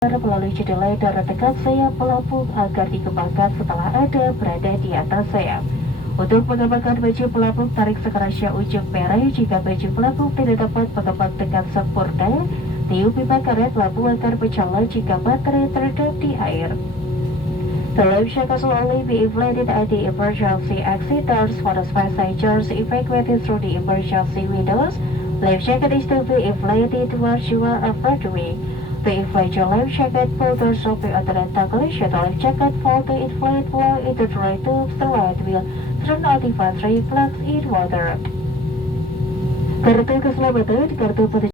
melalui jendela darat dekat sayap pelampung agar dikembangkan setelah ada berada di atas sayap. Untuk mengembangkan baju pelampung, tarik sekerasnya ujung merah. Jika baju pelampung tidak dapat mengembang dengan sempurna, tiup pipa karet lampu akan berjalan jika baterai terendam di air. The life jacket will only be inflated at the emergency exit doors for the passengers evacuated through the emergency windows. Life jacket is to be inflated once you are on the way. To inflate your life jacket, pull the shopping under the toggle. Should the life jacket fall to inflate, blow into the right tubes, the right wheel, turn on the battery plugs in water. Kartu keselamatan, kartu